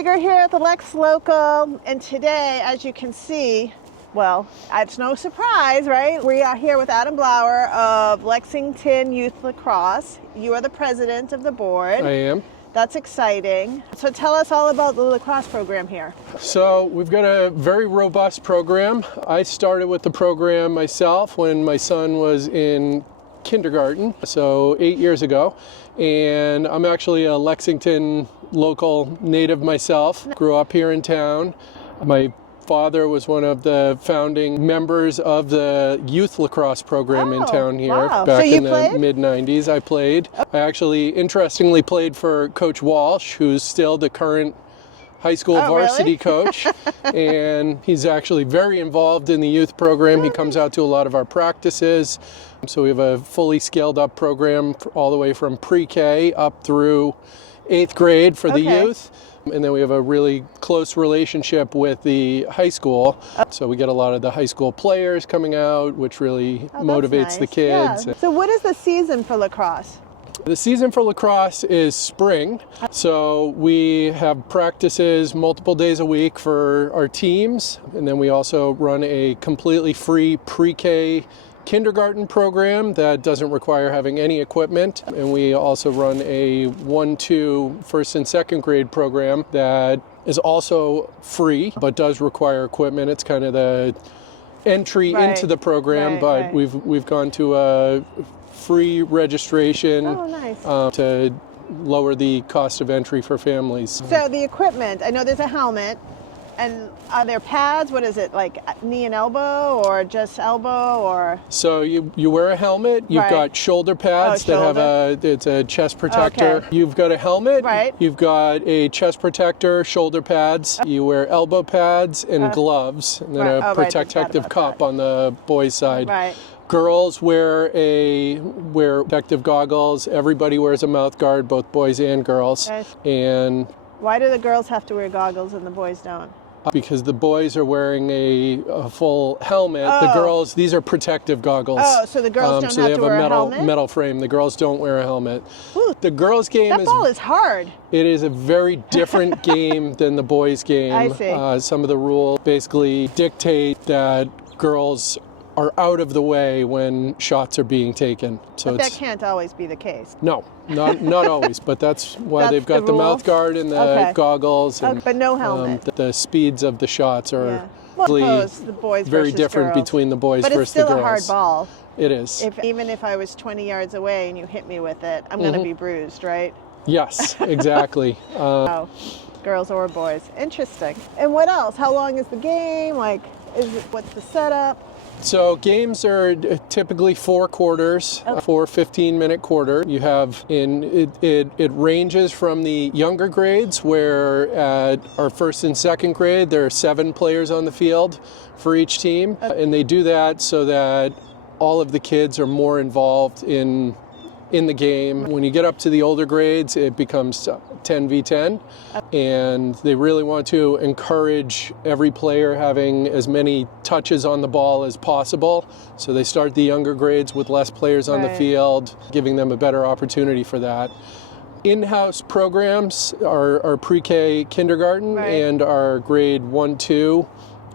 Traeger here at the Lex Local, and today, as you can see, well, it's no surprise, right? We are here with Adam Blauer of Lexington Youth Lacrosse. You are the president of the board. I am. That's exciting. So tell us all about the lacrosse program here. So we've got a very robust program. I started with the program myself when my son was in kindergarten, so 8 years ago. And I'm actually a Lexington local native myself. Grew up here in town. My father was one of the founding members of the youth lacrosse program in town here. Wow. Back So you in the played? mid-90s I played. I actually interestingly played for Coach Walsh, who's still the current high school varsity coach, and he's actually very involved in the youth program. He comes out to a lot of our practices. So we have a fully scaled up program all the way from pre-K up through 8th grade for the youth. And then we have a really close relationship with the high school. So we get a lot of the high school players coming out, which really motivates the kids. Yeah. So what is the season for lacrosse? The season for lacrosse is spring. So we have practices multiple days a week for our teams. And then we also run a completely free pre-K kindergarten program that doesn't require having any equipment. And we also run a 1-2 first and second grade program that is also free, but does require equipment. It's kind of the entry into the program, but we've gone to a free registration to lower the cost of entry for families. So the equipment, I know there's a helmet, and are there pads? What is it, like knee and elbow, or just elbow, or? So you wear a helmet, you've got shoulder pads that have it's a chest protector. You've got a helmet, you've got a chest protector, shoulder pads, you wear elbow pads and gloves, and then a protective cup on the boys' side. Girls wear protective goggles. Everybody wears a mouth guard, both boys and girls. And why do the girls have to wear goggles and the boys don't? Because the boys are wearing a full helmet. The girls, these are protective goggles. Oh, so the girls don't have to wear a helmet? So they have a metal frame. The girls don't wear a helmet. Ooh, the girls' game that ball is hard. It is a very different game than the boys' game. I see. Some of the rules basically dictate that girls are out of the way when shots are being taken. So but that can't always be the case. No, not always, but that's why they've got the mouth guard and the goggles. And, but no helmet. The speeds of the shots are the boys very different between the boys versus the girls. But it's still a hard ball. It is. Even if I was 20 yards away and you hit me with it, I'm going to be bruised, right? Yes, exactly. Girls or boys. Interesting. And what else? How long is the game? What's the setup? So games are typically 4 quarters, 4 15-minute quarter. You have it ranges from the younger grades, where at our first and second grade there are 7 players on the field for each team, and they do that so that all of the kids are more involved in the game. When you get up to the older grades, it becomes 10v10, and they really want to encourage every player having as many touches on the ball as possible. So they start the younger grades with less players on the field, giving them a better opportunity for that. In-house programs are pre-K kindergarten and our grade 1-2.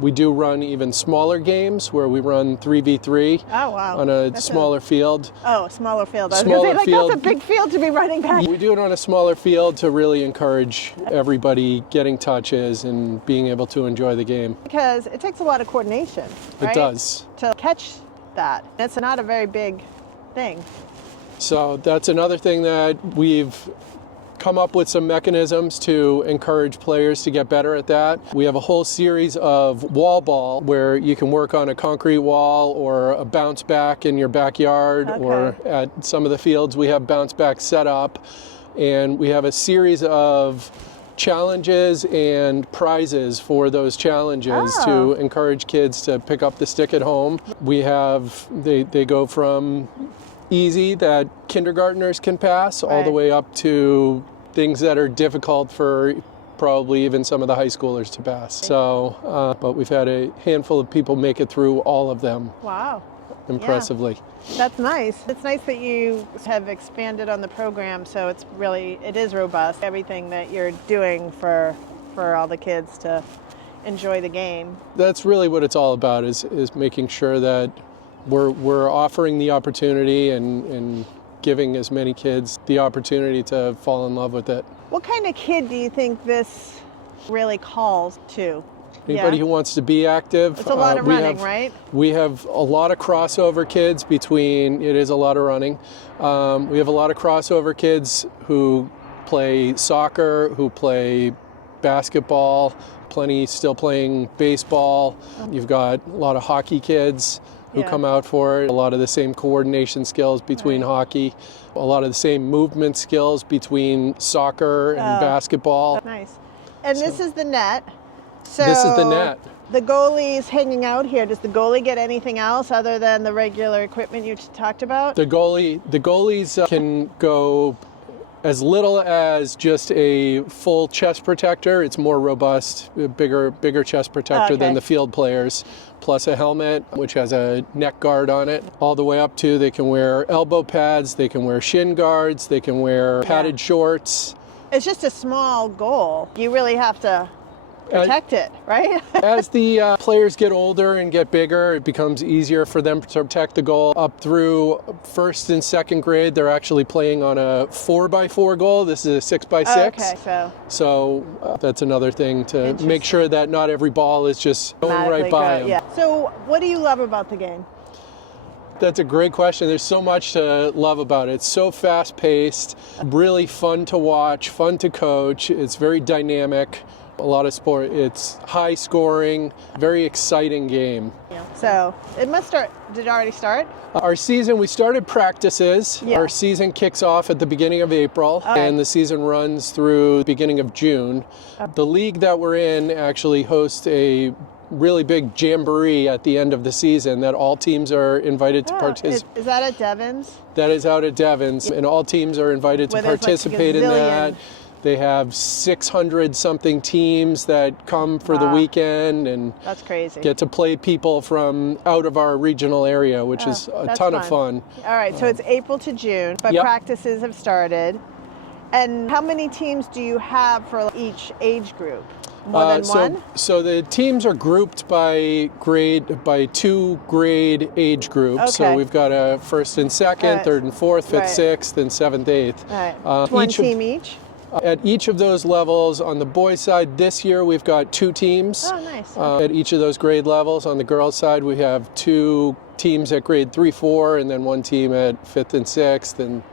We do run even smaller games where we run 3v3 on a smaller field. Oh, smaller field. I was going to say, that's a big field to be running back. We do it on a smaller field to really encourage everybody getting touches and being able to enjoy the game. Because it takes a lot of coordination, right? It does. To catch that. It's not a very big thing. So that's another thing that we've come up with some mechanisms to encourage players to get better at that. We have a whole series of wall ball where you can work on a concrete wall or a bounce back in your backyard, or at some of the fields we have bounce back set up, and we have a series of challenges and prizes for those challenges to encourage kids to pick up the stick at home. We have, they go from easy that kindergartners can pass all the way up to things that are difficult for probably even some of the high schoolers to pass. So, but we've had a handful of people make it through all of them. Wow. Impressively. Yeah. That's nice. It's nice that you have expanded on the program, so it is robust. Everything that you're doing for for all the kids to enjoy the game. That's really what it's all about, is making sure that we're offering the opportunity and giving as many kids the opportunity to fall in love with it. What kind of kid do you think this really calls to? Anybody who wants to be active. It's a lot of running, right? We have a lot of crossover kids between, it is a lot of running. We have a lot of crossover kids who play soccer, who play basketball, plenty still playing baseball. You've got a lot of hockey kids who come out for it. A lot of the same coordination skills between hockey, a lot of the same movement skills between soccer and basketball. Nice. And this is the net. So this is the net. The goalie's hanging out here. Does the goalie get anything else other than the regular equipment you talked about? The goalies can go as little as just a full chest protector. It's more robust, bigger chest protector than the field players, plus a helmet which has a neck guard on it, all the way up to they can wear elbow pads, they can wear shin guards, they can wear padded shorts. It's just a small goal. You really have to protect it, right? As the players get older and get bigger, it becomes easier for them to protect the goal. Up through first and second grade, they're actually playing on a 4x4 goal. This is a 6x6. Okay, so that's another thing to make sure that not every ball is just going right by them. Yeah. So what do you love about the game? That's a great question. There's so much to love about it. It's so fast-paced, really fun to watch, fun to coach. It's very dynamic. A lot of sport. It's high scoring, very exciting game. So it must start. Did it already start? Our season, we started practices. Our season kicks off at the beginning of April and the season runs through the beginning of June. The league that we're in actually hosts a really big jamboree at the end of the season that all teams are invited to participate. Is that at Devon's? That is out at Devon's, and all teams are invited to participate in that. They have 600 something teams that come for the weekend and that's crazy. Get to play people from out of our regional area, which is a ton of fun. All right, so it's April to June, but practices have started. And how many teams do you have for each age group? More than one? So the teams are grouped by two grade age groups. So we've got a first and second, third and fourth, fifth, sixth, and seventh, eighth. One team each? At each of those levels, on the boys' side this year we've got two teams. Oh, nice. At each of those grade levels. On the girls' side we have two teams at grade 3, 4, and then one team at 5th and 6th, and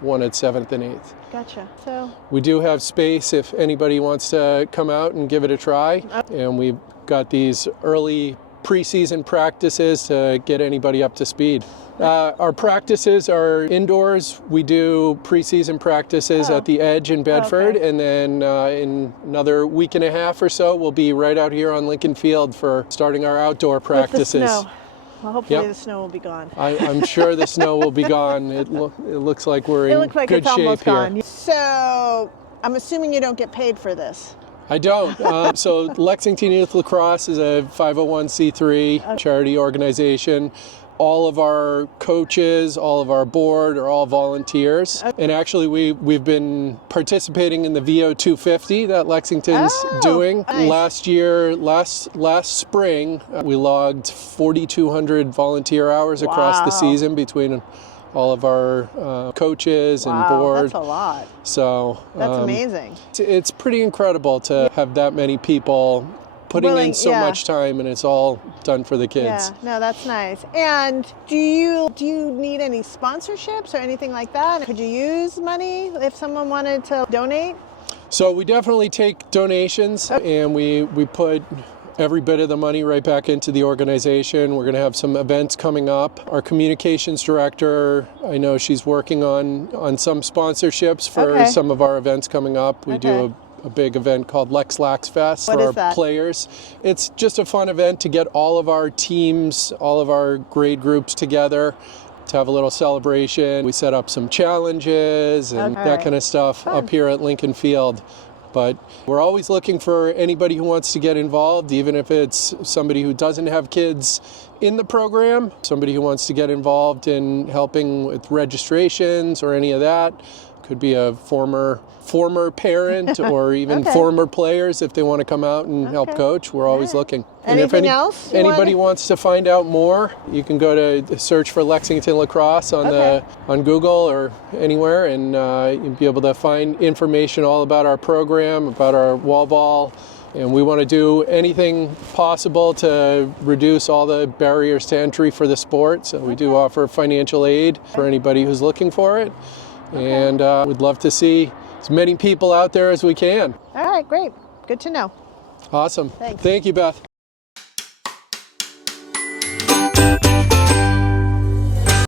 one at 7th and 8th. Gotcha. So we do have space if anybody wants to come out and give it a try. And we've got these early preseason practices to get anybody up to speed. Our practices are indoors. We do preseason practices at the Edge in Bedford, and then in another week and a half or so, we'll be right out here on Lincoln Field for starting our outdoor practices. With the snow. Well, hopefully the snow will be gone. I'm sure the snow will be gone. It looks like we're in good it's shape almost here. Gone. So I'm assuming you don't get paid for this. I don't. So Lexington Youth Lacrosse is a 501c3 charity organization. All of our coaches, all of our board are all volunteers. And actually we've been participating in the VO 250 that Lexington's doing. Nice. Last spring, we logged 4,200 volunteer hours across the season between all of our coaches and board. That's a lot. So that's amazing. It's pretty incredible to have that many people putting in so much time, and it's all done for the kids. Yeah, no, that's nice. And do you need any sponsorships or anything like that? Could you use money if someone wanted to donate? So we definitely take donations, and we put every bit of the money right back into the organization. We're going to have some events coming up. Our communications director, I know she's working on some sponsorships for some of our events coming up. We do a big event called Lacrosse Fest for our players. It's just a fun event to get all of our teams, all of our grade groups together to have a little celebration. We set up some challenges and that kind of stuff up here at Lincoln Field. But we're always looking for anybody who wants to get involved, even if it's somebody who doesn't have kids in the program, somebody who wants to get involved in helping with registrations or any of that, could be a former parent or even Okay. former players if they want to come out and help Okay. coach. We're always looking. And if Anything else you anybody wanna- wants to find out more, you can go to search for Lexington Lacrosse on Okay. on Google or anywhere, and you'll be able to find information all about our program, about our wall ball. And we want to do anything possible to reduce all the barriers to entry for the sport. So we do offer financial aid for anybody who's looking for it. And we'd love to see as many people out there as we can. All right, great. Good to know. Awesome. Thanks. Thank you, Beth.